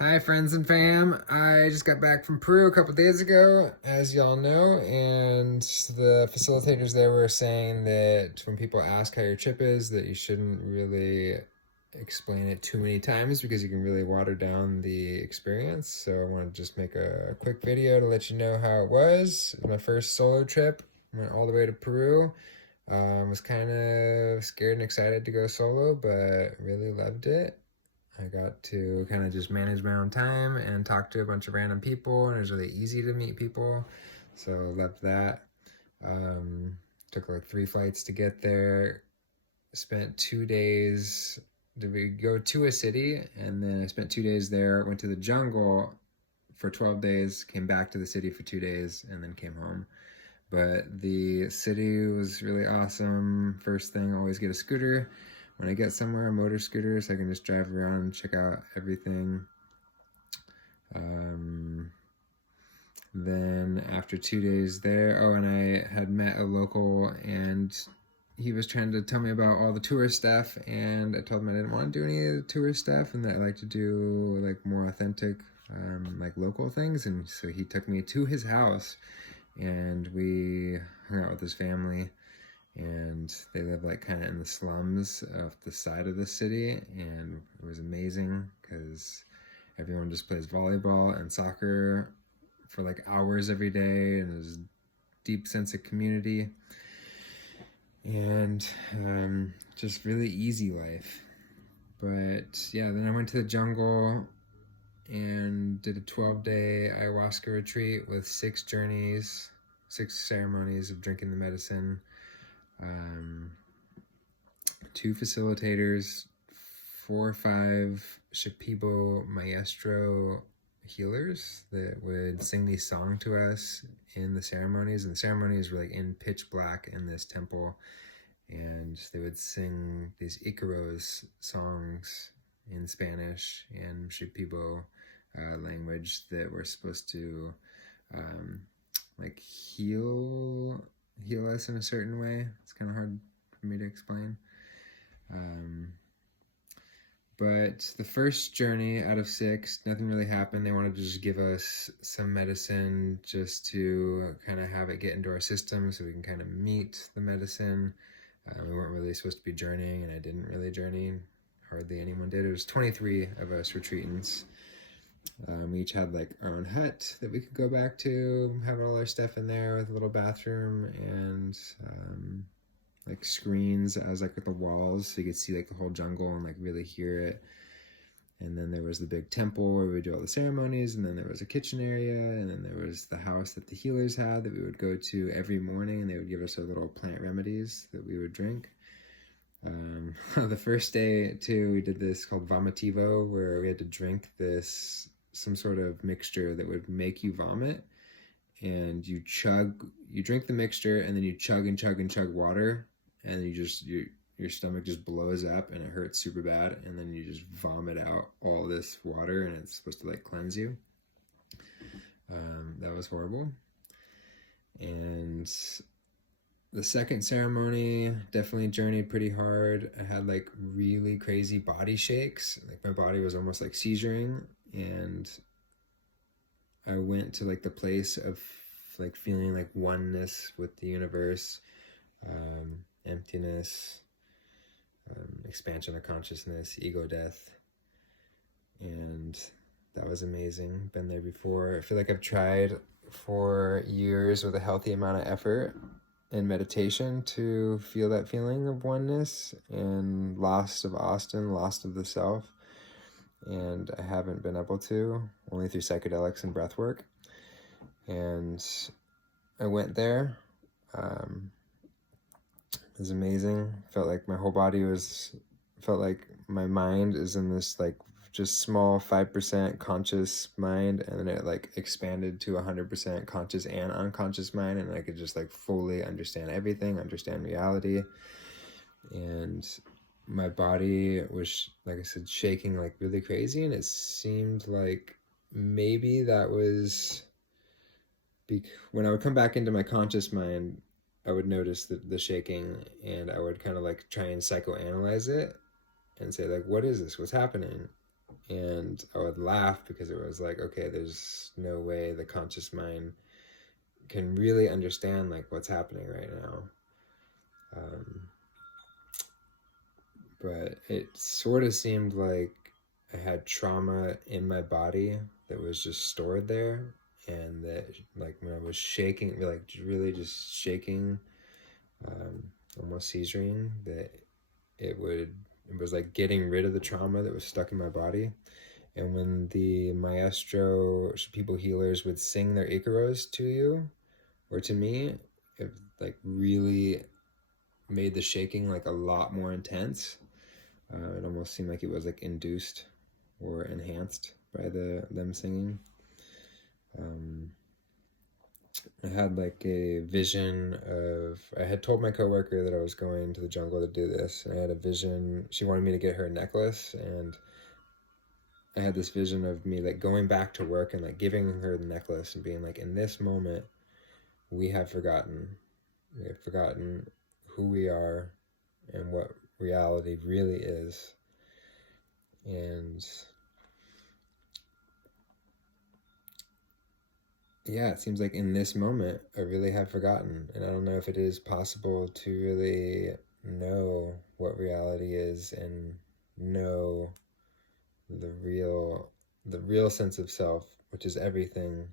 Hi, friends and fam. I just got back from Peru a couple days ago, as y'all know, and the facilitators there were saying that when people ask how your trip is, that you shouldn't really explain it too many times because you can really water down the experience. So I want to just make a quick video to let you know how it was. It was my first solo trip. Went all the way to Peru. Was kind of scared and excited to go solo, but really loved it. I got to kind of just manage my own time and talk to a bunch of random people, and it was really easy to meet people. So loved that. Um, Took like 3 flights to get there. Spent 2 days. Did we go to a city, and then I spent 2 days there. Went to the jungle for 12 days. Came back to the city for 2 days, and then came home. But the city was really awesome. First thing, always get a scooter when I get somewhere, a motor scooter, so I can just drive around and check out everything. Then after 2 days there, and I had met a local, and he was trying to tell me about all the tourist stuff, and I told him I didn't want to do any of the tourist stuff, and that I like to do like more authentic, like local things. And so he took me to his house, and we hung out with his family, and they live like kind of in the slums of the side of the city, and it was amazing because everyone just plays volleyball and soccer for like hours every day, and there's a deep sense of community, and just really easy life. But yeah, then I went to the jungle and did a 12-day ayahuasca retreat with 6 journeys, 6 ceremonies of drinking the medicine, 2 facilitators, 4 or 5 Shipibo maestro healers that would sing these songs to us in the ceremonies. And the ceremonies were like in pitch black in this temple, and they would sing these Iquitos songs in Spanish and Shipibo language that were supposed to like heal us in a certain way. It's kind of hard for me to explain. But the first journey out of 6, nothing really happened. They wanted to just give us some medicine just to kind of have it get into our system so we can kind of meet the medicine. We weren't really supposed to be journeying, and I didn't really journey. Hardly anyone did. It was 23 of us retreatants. We each had like our own hut that we could go back to, have all our stuff in there with a little bathroom and like screens as like with the walls, so you could see like the whole jungle and like really hear it. And then there was the big temple where we would do all the ceremonies, and then there was a kitchen area, and then there was the house that the healers had that we would go to every morning, and they would give us our little plant remedies that we would drink. The first day too, we did this called vomitivo, where we had to drink some sort of mixture that would make you vomit, and you drink the mixture, and then you chug and chug and chug water, and your stomach just blows up and it hurts super bad, and then you just vomit out all this water, and it's supposed to like cleanse you. That was horrible. And the second ceremony definitely journeyed pretty hard. I had like really crazy body shakes, like my body was almost like seizuring, and I went to like the place of like feeling like oneness with the universe, emptiness, expansion of consciousness, ego death, and that was amazing. Been there before. I feel like I've tried for years with a healthy amount of effort and meditation to feel that feeling of oneness and lost of Austin, lost of the self, and I haven't been able to, only through psychedelics and breath work. And I went there. It was amazing. Felt like my whole body felt like my mind is in this like just small 5% conscious mind, and then it like expanded to 100% conscious and unconscious mind, and I could just like fully understand everything, understand reality. And my body was, like I said, shaking like really crazy, and it seemed like maybe that was when I would come back into my conscious mind, I would notice the shaking, and I would kind of like try and psychoanalyze it and say like, what is this? What's happening? and I would laugh because it was like, okay, there's no way the conscious mind can really understand like what's happening right now. But it sort of seemed like I had trauma in my body that was just stored there, and that like when I was shaking, like really just shaking, almost seizuring, that it would it was like getting rid of the trauma that was stuck in my body. And when the maestro people healers would sing their icaros to you or to me, it like really made the shaking like a lot more intense. It almost seemed like it was like induced or enhanced by them singing. Um, I had like a vision of, I had told my coworker that I was going to the jungle to do this, and I had a vision. She wanted me to get her a necklace, and I had this vision of me like going back to work and like giving her the necklace and being like, in this moment, we have forgotten. We have forgotten who we are and what reality really is. And yeah, it seems like in this moment, I really have forgotten. And I don't know if it is possible to really know what reality is and know the real sense of self, which is everything,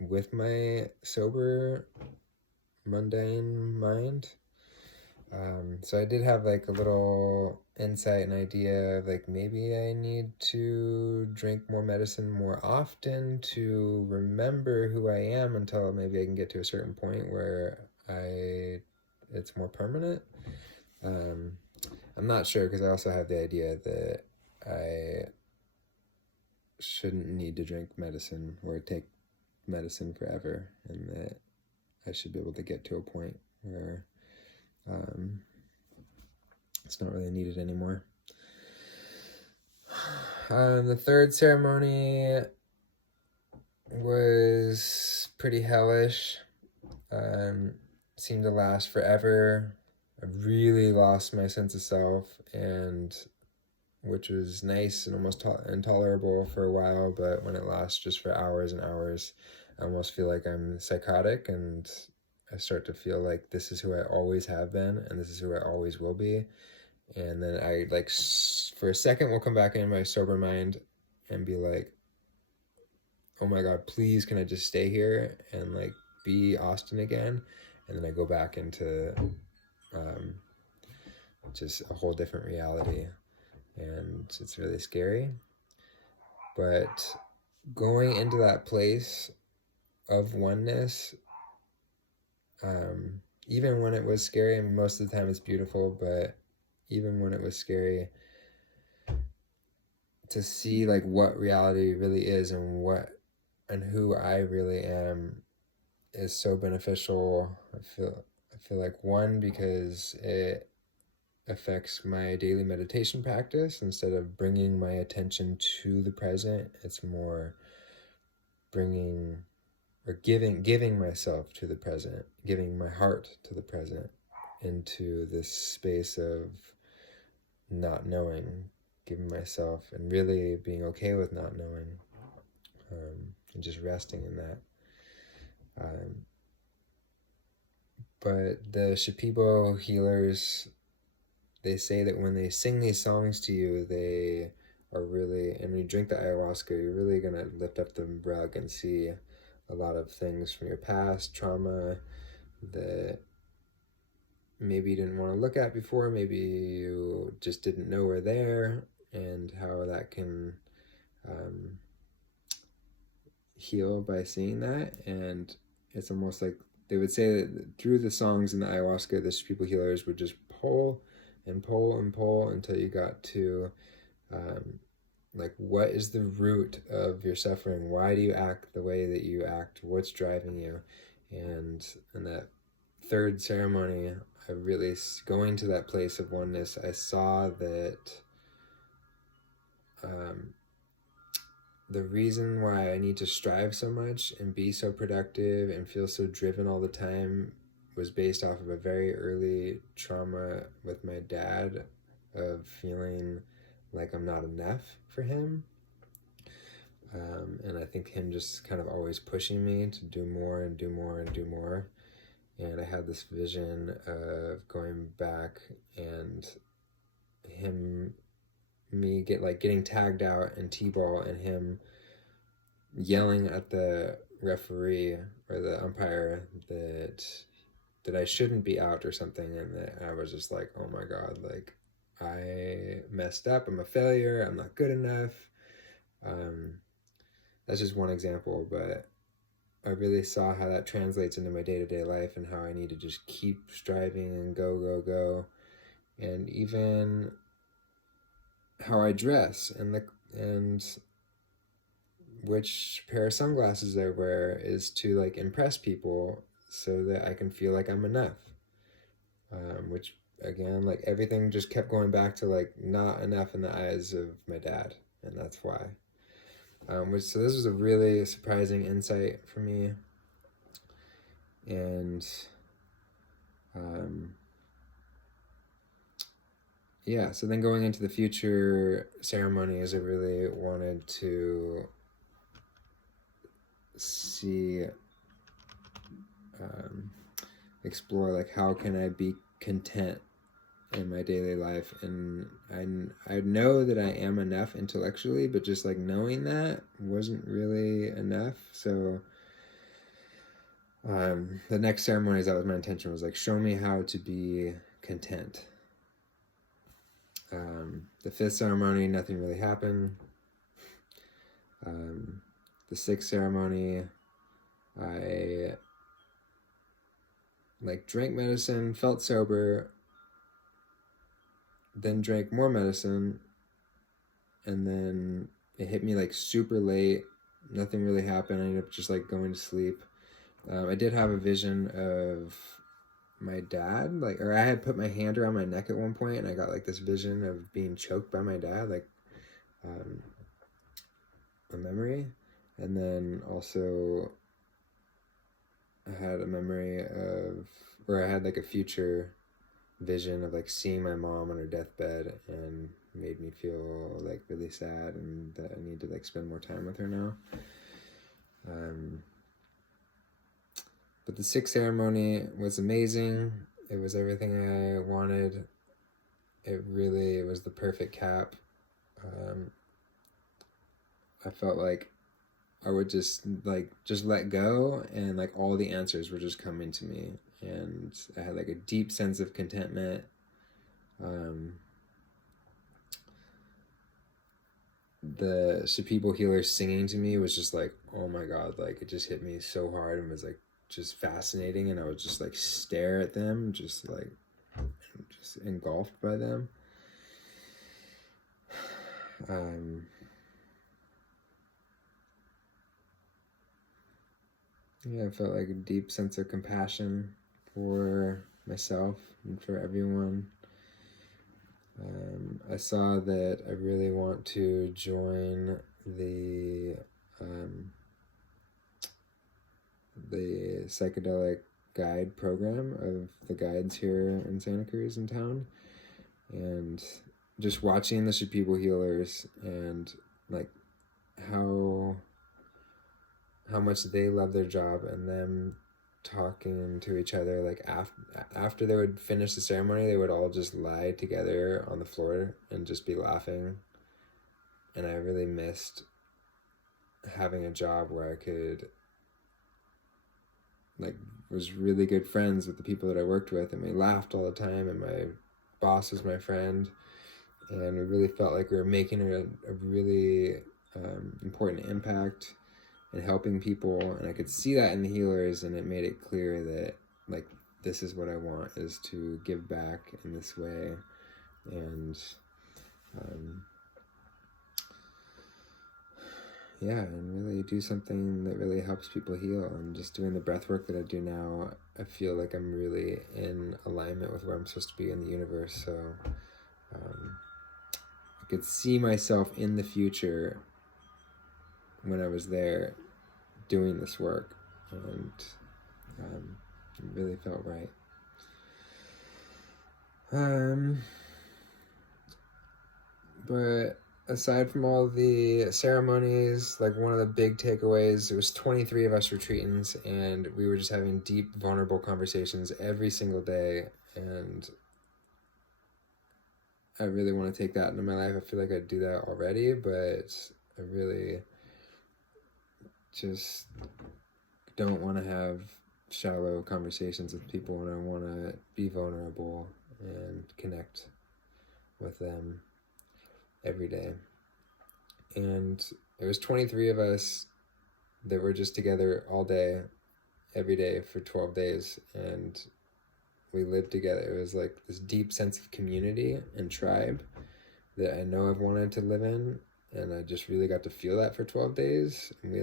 with my sober, mundane mind. So I did have like a little insight and idea of like maybe I need to drink more medicine more often to remember who I am until maybe I can get to a certain point where it's more permanent. Um, I'm not sure because I also have the idea that I shouldn't need to drink medicine or take medicine forever, and that I should be able to get to a point where um, it's not really needed anymore. The third ceremony was pretty hellish. Seemed to last forever. I really lost my sense of self, and which was nice and almost intolerable for a while, but when it lasts just for hours and hours, I almost feel like I'm psychotic, and I start to feel like this is who I always have been and this is who I always will be. And then I like for a second will come back in my sober mind and be like, oh my god, please can I just stay here and like be Austin again? And then I go back into um, just a whole different reality, and it's really scary. But going into that place of oneness, even when it was scary, I mean, most of the time it's beautiful, but even when it was scary, to see like what reality really is and who I really am is so beneficial. I feel like one, because it affects my daily meditation practice. Instead of bringing my attention to the present, it's more bringing or giving myself to the present, giving my heart to the present, into this space of not knowing, giving myself and really being okay with not knowing, and just resting in that. But the Shipibo healers, they say that when they sing these songs to you, they are really, and when you drink the ayahuasca, you're really going to lift up the rug and see a lot of things from your past, trauma that maybe you didn't want to look at before, maybe you just didn't know were there, and how that can heal by seeing that. And it's almost like they would say that through the songs in the ayahuasca, the people healers would just pull and pull and pull until you got to like, what is the root of your suffering? Why do you act the way that you act? What's driving you? And in that third ceremony, I really, going to that place of oneness, I saw that the reason why I need to strive so much and be so productive and feel so driven all the time was based off of a very early trauma with my dad, of feeling like I'm not enough for him. And I think him just kind of always pushing me to do more and do more and do more. And I had this vision of going back and getting tagged out in t-ball, and him yelling at the referee or the umpire that I shouldn't be out or something, and that I was just like, oh my god, like I messed up, I'm a failure, I'm not good enough. That's just one example, but I really saw how that translates into my day-to-day life, and how I need to just keep striving and go, and even how I dress, and which pair of sunglasses I wear is to like impress people so that I can feel like I'm enough. Which again, like everything just kept going back to like not enough in the eyes of my dad, and that's why. So this was a really surprising insight for me, and yeah. So then going into the future ceremonies, I really wanted to see, explore like how can I be content in my daily life. And I know that I am enough intellectually, but just like knowing that wasn't really enough. So the next ceremonies, that was my intention, was like, show me how to be content. The fifth ceremony, nothing really happened. The sixth ceremony, I like drank medicine, felt sober, then drank more medicine, and then it hit me like super late. Nothing really happened. I ended up just like going to sleep. I did have a vision of my dad, like, or I had put my hand around my neck at one point, and I got like this vision of being choked by my dad, like a memory. And then also I had a memory of, or I had like a future vision of like seeing my mom on her deathbed, and made me feel like really sad, and that I need to like spend more time with her now. But the sixth ceremony was amazing. It was everything I wanted. It was the perfect cap. I felt like I would just let go, and like all the answers were just coming to me, and I had like a deep sense of contentment. The Shipibo healer singing to me was just like, oh my god, like it just hit me so hard, and was like just fascinating, and I would just like stare at them, just engulfed by them. Yeah, I felt like a deep sense of compassion for myself and for everyone. I saw that I really want to join the psychedelic guide program of the guides here in Santa Cruz in town, and just watching the Shipibo healers, and like how much they love their job, and them talking to each other, like after they would finish the ceremony, they would all just lie together on the floor and just be laughing. And I really missed having a job where I could was really good friends with the people that I worked with, and we laughed all the time, and my boss was my friend, and we really felt like we were making a really important impact and helping people. And I could see that in the healers, and it made it clear that like this is what I want, is to give back in this way, and and really do something that really helps people heal. And just doing the breath work that I do now, I feel like I'm really in alignment with where I'm supposed to be in the universe. So I could see myself in the future when I was there doing this work, and it really felt right. But aside from all the ceremonies, like one of the big takeaways, it was 23 of us retreatants, and we were just having deep, vulnerable conversations every single day. And I really want to take that into my life. I feel like I do that already, but I really just don't want to have shallow conversations with people, and I want to be vulnerable and connect with them every day. And there was 23 of us that were just together all day, every day for 12 days, and we lived together. It was like this deep sense of community and tribe that I know I've wanted to live in, and I just really got to feel that for 12 days. And we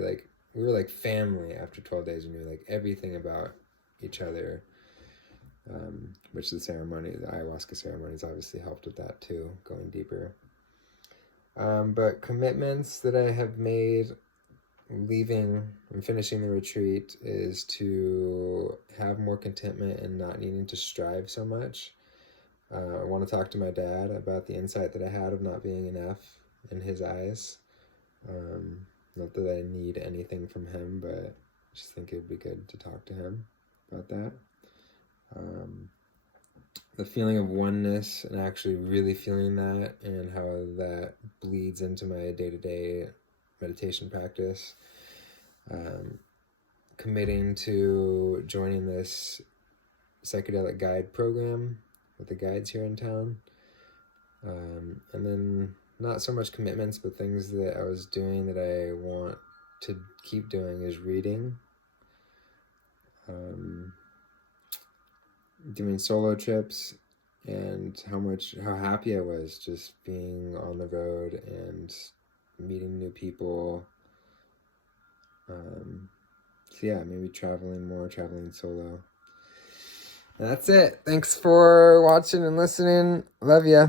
were like family after 12 days, and we knew like everything about each other, which the ayahuasca ceremonies obviously helped with that too, going deeper. But commitments that I have made leaving and finishing the retreat is to have more contentment and not needing to strive so much. I want to talk to my dad about the insight that I had of not being enough in his eyes. Not that I need anything from him, but I just think it would be good to talk to him about that. The feeling of oneness and actually really feeling that, and how that bleeds into my day-to-day meditation practice. Committing to joining this psychedelic guide program with the guides here in town. And then not so much commitments, but things that I was doing that I want to keep doing is reading. Doing solo trips, and how happy I was just being on the road and meeting new people. So yeah, maybe traveling solo. And that's it. Thanks for watching and listening. Love ya.